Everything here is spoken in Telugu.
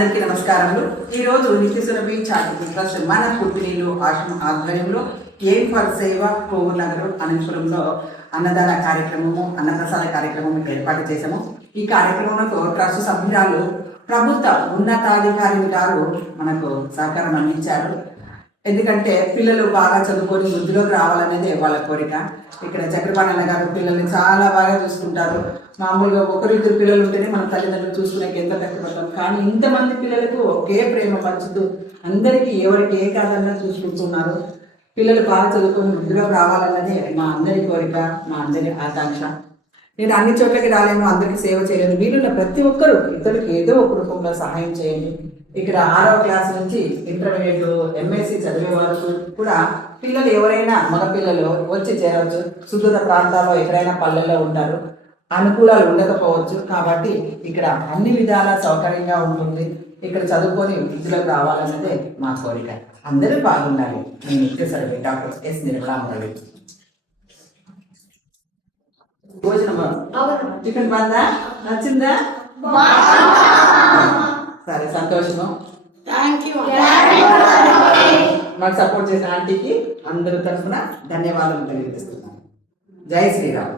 అందరికీ నమస్కారములు. ఈరోజు నిత్యసురభి చారిటబుల్ ట్రస్ట్ మన పుట్టినీళ్ళు ఆశ్రమం ఆధ్వర్యంలో ఎయిమ్ ఫర్ సేవ కోవూరు నగర్ అనంతపురంలో అన్నదాన కార్యక్రమము అన్నప్రసాద కార్యక్రమం ఏర్పాటు చేశాము. ఈ కార్యక్రమంలో ట్రస్ట్ సభ్యురాలు ప్రభుత్వ ఉన్నతాధికారి గారు మనకు సహకారం అందించారు. ఎందుకంటే పిల్లలు బాగా చదువుకొని వృద్ధిలోకి రావాలనేది వాళ్ళ కోరిక. ఇక్కడ చక్రపాణి అన్న గారు పిల్లల్ని చాలా బాగా చూసుకుంటారు. మామూలుగా ఒకరిద్దరు పిల్లలు ఉంటేనే మన తల్లిదండ్రులు చూసుకునేకి ఎంత కష్టపడతాం, కానీ ఇంతమంది పిల్లలకు ఒకే ప్రేమ పంచుతూ అందరికీ ఎవరికి ఏ కాదన్నా చూసుకుంటున్నారు. పిల్లలు బాగా చదువుకొని వృద్ధిలోకి రావాలన్నదే మా అందరి కోరిక, మా అందరి ఆకాంక్ష. నేను అన్ని చోట్లకి రాలేను, అందరికీ సేవ చేయలేను. వీళ్ళున్న ప్రతి ఒక్కరూ ఇతరులకు ఏదో ఒక రూపంలో సహాయం చేయండి. ఇక్కడ 6వ క్లాస్ నుంచి ఇంటర్మీడియట్ ఎంఎస్సి చదివే వరకు కూడా పిల్లలు ఎవరైనా మగపిల్లలు వచ్చి చేరవచ్చు. సుదూర ప్రాంతాల్లో ఎక్కడైనా పల్లెల్లో ఉంటారు, అనుకూలాలు ఉండకపోవచ్చు. కాబట్టి ఇక్కడ అన్ని విధాల సౌకర్యంగా ఉంటుంది. ఇక్కడ చదువుకొని విద్యలోకి రావాలన్నదే మా కోరిక. అందరూ బాగుండాలి. నేను నిత్యసురభి డాక్టర్ ఎస్ నిర్మలా మురళి. భోజనం చికెన్ బాగా నచ్చిందా? సరే, సంతోషము. మాకు సపోర్ట్ చేసిన ఆంటీకి అందరి తరఫున ధన్యవాదాలు తెలియజేస్తున్నాను. జై శ్రీరామ్.